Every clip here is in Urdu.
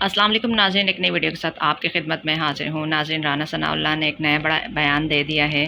السلام علیکم ناظرین، ایک نئی ویڈیو کے ساتھ آپ کی خدمت میں حاضر ہوں۔ ناظرین، رانا ثناء اللہ نے ایک نیا بڑا بیان دے دیا ہے۔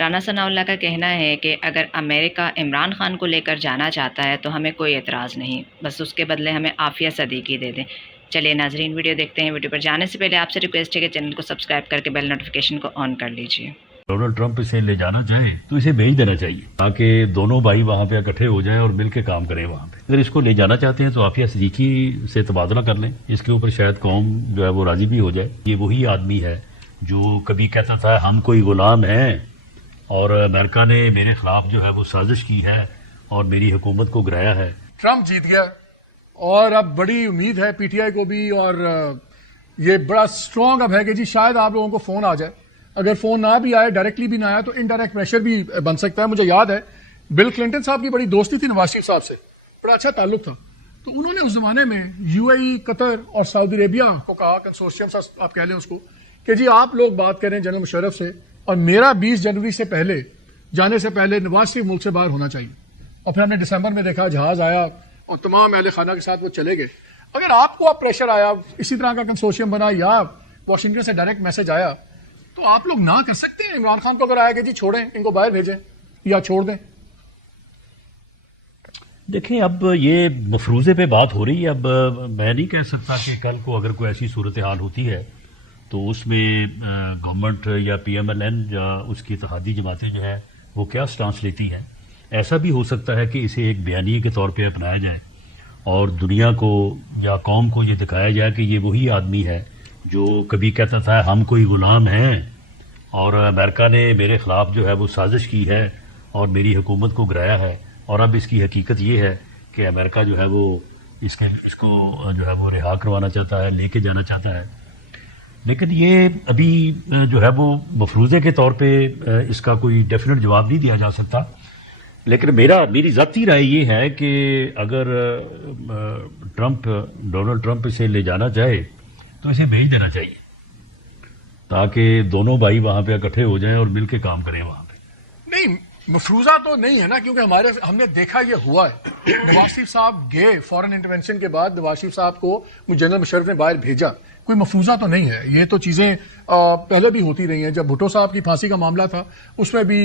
رانا ثناء اللہ کا کہنا ہے کہ اگر امریکہ عمران خان کو لے کر جانا چاہتا ہے تو ہمیں کوئی اعتراض نہیں، بس اس کے بدلے ہمیں عافیہ صدیقی دے دیں۔ چلیے ناظرین، ویڈیو دیکھتے ہیں۔ ویڈیو پر جانے سے پہلے آپ سے ریکویسٹ ہے کہ چینل کو سبسکرائب کر کے بیل نوٹیفیکیشن کو آن کر لیجیے۔ ڈونلڈ ٹرمپ اسے لے جانا چاہے تو اسے بھیج دینا چاہیے تاکہ دونوں بھائی وہاں پہ اکٹھے ہو جائیں اور مل کے کام کریں وہاں پہ۔ اگر اس کو لے جانا چاہتے ہیں تو عافیہ صدیقی سے تبادلہ کر لیں، اس کے اوپر شاید قوم جو ہے وہ راضی بھی ہو جائے۔ یہ وہی آدمی ہے جو کبھی کہتا تھا ہم کوئی غلام ہیں اور امریکہ نے میرے خلاف جو ہے وہ سازش کی ہے اور میری حکومت کو گرایا ہے۔ ٹرمپ جیت گیا اور اب بڑی امید ہے پی ٹی آئی کو بھی، اور یہ بڑا سٹرونگ اب ہے کہ جی شاید آپ لوگوں کو فون آ جائے۔ اگر فون نہ بھی آئے، ڈائریکٹلی بھی نہ آیا، تو انڈائریکٹ پریشر بھی بن سکتا ہے۔ مجھے یاد ہے بل کلنٹن صاحب کی بڑی دوستی تھی نواز شریف صاحب سے، بڑا اچھا تعلق تھا، تو انہوں نے اس زمانے میں یو اے ای، قطر اور سعودی عربیہ کو کہا، کنسورشیم آپ کہہ لیں اس کو، کہ جی آپ لوگ بات کریں جنرل مشرف سے، اور میرا 20 جنوری سے پہلے جانے سے پہلے نواز شریف ملک سے باہر ہونا چاہیے۔ اور پھر ہم نے دسمبر میں دیکھا جہاز آیا اور تمام اہل خانہ کے ساتھ وہ چلے گئے۔ اگر آپ کو اب پریشر آیا، اسی طرح کا کنسورشیم بنا یا واشنگٹن سے ڈائریکٹ میسج آیا، تو آپ لوگ نہ کر سکتے ہیں۔ عمران خان کو اگر آیا کہ جی چھوڑیں ان کو، باہر بھیجیں یا چھوڑ دیں۔ دیکھیں، اب یہ مفروضے پہ بات ہو رہی ہے۔ اب میں نہیں کہہ سکتا کہ کل کو اگر کوئی ایسی صورتحال ہوتی ہے تو اس میں گورنمنٹ یا پی ایم ایل این یا اس کی اتحادی جماعتیں جو ہے وہ کیا سٹانس لیتی ہیں۔ ایسا بھی ہو سکتا ہے کہ اسے ایک بیانیے کے طور پہ اپنایا جائے اور دنیا کو یا قوم کو یہ دکھایا جائے کہ یہ وہی آدمی ہے جو کبھی کہتا تھا ہم کوئی غلام ہیں اور امریکہ نے میرے خلاف جو ہے وہ سازش کی ہے اور میری حکومت کو گرایا ہے، اور اب اس کی حقیقت یہ ہے کہ امریکہ جو ہے وہ اس کو جو ہے وہ رہا کروانا چاہتا ہے، لے کے جانا چاہتا ہے۔ لیکن یہ ابھی جو ہے وہ مفروضے کے طور پہ اس کا کوئی ڈیفینیٹ جواب نہیں دیا جا سکتا۔ لیکن میری ذاتی رائے یہ ہے کہ اگر ڈونلڈ ٹرمپ اسے لے جانا چاہے تو اسے بھیج دینا چاہیے تاکہ دونوں بھائی وہاں پہ اکٹھے ہو جائیں اور مل کے کام کریں وہاں پہ۔ نہیں، مفروضہ تو نہیں ہے نا، کیونکہ ہم نے دیکھا یہ ہوا ہے۔ نواز شریف صاحب گئے فورن انٹرونشن کے بعد، نواز شریف صاحب کو جنرل مشرف نے باہر بھیجا، کوئی مفروضہ تو نہیں ہے۔ یہ تو چیزیں پہلے بھی ہوتی رہی ہیں۔ جب بھٹو صاحب کی پھانسی کا معاملہ تھا اس میں بھی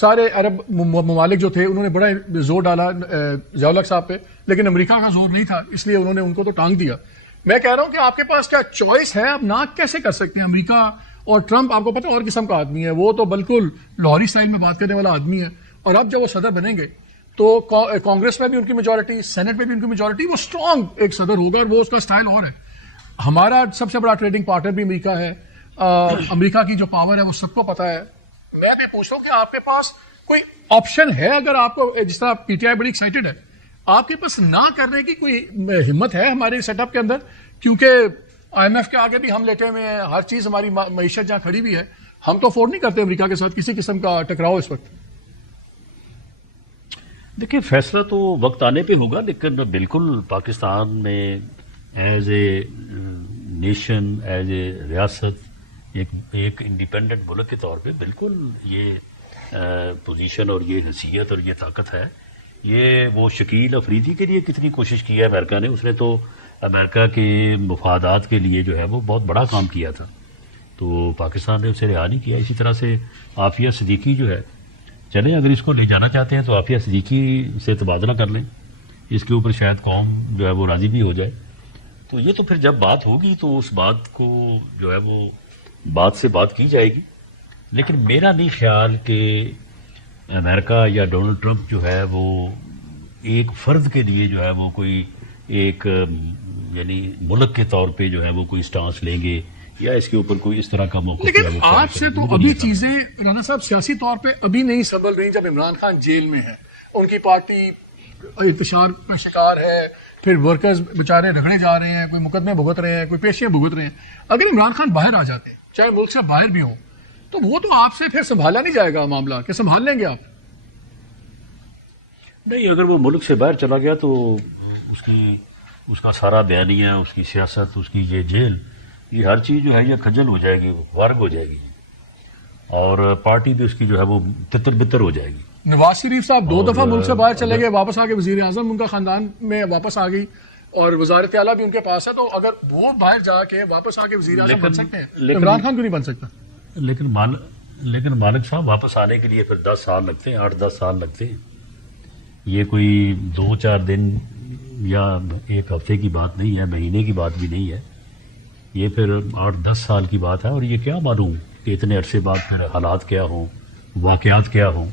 سارے عرب ممالک جو تھے انہوں نے بڑا زور ڈالا ضیاء الحق صاحب پہ، لیکن امریکہ کا زور نہیں تھا، اس لیے انہوں نے ان کو تو ٹانگ دیا۔ میں کہہ رہا ہوں کہ آپ کے پاس کیا چوائس ہے، آپ نہ کیسے کر سکتے ہیں؟ امریکہ اور ٹرمپ آپ کو پتہ اور قسم کا آدمی ہے، وہ تو بالکل لاہوری اسٹائل میں بات کرنے والا آدمی ہے، اور اب جب وہ صدر بنیں گے تو کانگریس میں بھی ان کی میجورٹی، سینٹ میں بھی ان کی میجورٹی، وہ اسٹرانگ ایک صدر ہوگا، اور وہ اس کا اسٹائل اور ہے۔ ہمارا سب سے بڑا ٹریڈنگ پارٹنر بھی امریکہ ہے، امریکہ کی جو پاور ہے وہ سب کو پتہ ہے۔ میں بھی پوچھ رہا ہوں کہ آپ کے پاس کوئی آپشن ہے؟ اگر آپ کو، جس طرح پی ٹی آئی بڑی ایکسائٹڈ ہے، آپ کے پاس نہ کرنے کی کوئی ہمت ہے ہمارے سیٹ اپ کے اندر؟ کیونکہ آئی ایم ایف کے آگے بھی ہم لیٹے ہوئے ہیں، ہر چیز ہماری معیشت جہاں کھڑی بھی ہے، ہم تو افورڈ نہیں کرتے امریکہ کے ساتھ کسی قسم کا ٹکراؤ اس وقت۔ دیکھیں، فیصلہ تو وقت آنے پہ ہوگا، لیکن بالکل پاکستان میں as a nation, as a ریاست، ایک انڈیپینڈنٹ ملک کے طور پہ بالکل یہ پوزیشن اور یہ حیثیت اور یہ طاقت ہے۔ یہ وہ شکیل افریدی کے لیے کتنی کوشش کی ہے امریکہ نے، اس نے تو امریکہ کے مفادات کے لیے جو ہے وہ بہت بڑا کام کیا تھا، تو پاکستان نے اسے رہا نہیں کیا۔ اسی طرح سے عافیہ صدیقی جو ہے، چلیں اگر اس کو لے جانا چاہتے ہیں تو عافیہ صدیقی سے تبادلہ کر لیں، اس کے اوپر شاید قوم جو ہے وہ راضی بھی ہو جائے۔ تو یہ تو پھر جب بات ہوگی تو اس بات کو جو ہے وہ بات سے بات کی جائے گی۔ لیکن میرا نہیں خیال کہ امریکہ یا ڈونلڈ ٹرمپ جو ہے وہ ایک فرد کے لیے جو ہے وہ کوئی ایک یعنی ملک کے طور پہ جو ہے وہ کوئی سٹانس لیں گے یا اس کے اوپر کوئی اس طرح کا موقف۔ لیکن آپ سے تو ابھی چیزیں رانا صاحب سیاسی طور پہ ابھی نہیں سنبھل رہی، جب عمران خان جیل میں ہے، ان کی پارٹی انتشار کا شکار ہے، پھر ورکرز بیچارے رگڑے جا رہے ہیں، کوئی مقدمے بھگت رہے ہیں، کوئی پیشیاں بھگت رہے ہیں۔ اگر عمران خان باہر آ جاتے، چاہے ملک سے باہر بھی ہوں، تو وہ تو آپ سے پھر سنبھالا نہیں جائے گا معاملہ، کہ سنبھال لیں گے آپ؟ نہیں، اگر وہ ملک سے باہر چلا گیا تو اس کا سارا بیانیہ، اس کی سیاست، اس کی یہ جیل، یہ ہر چیز جو ہے یہ کھجل ہو جائے گی، غرق ہو جائے گی، اور پارٹی بھی اس کی جو ہے وہ تتر بتر ہو جائے گی۔ نواز شریف صاحب 2 دفعہ ملک سے باہر چلے گئے، واپس آ کے وزیر اعظم ان کا خاندان میں واپس آ گئی، اور وزارت اعلیٰ بھی ان کے پاس ہے، تو اگر وہ باہر جا کے واپس آ کے وزیر اعظم بن سکتے ہیں، عمران خان کیوں نہیں بن سکتا؟ لیکن مالک صاحب واپس آنے کے لیے پھر 10 سال لگتے ہیں، 8-10 سال لگتے ہیں. یہ کوئی 2-4 دن یا ایک ہفتے کی بات نہیں ہے، مہینے کی بات بھی نہیں ہے. یہ پھر 8-10 سال کی بات ہے، اور یہ کیا معلوم کہ اتنے عرصے بعد پھر حالات کیا ہوں، واقعات کیا ہوں.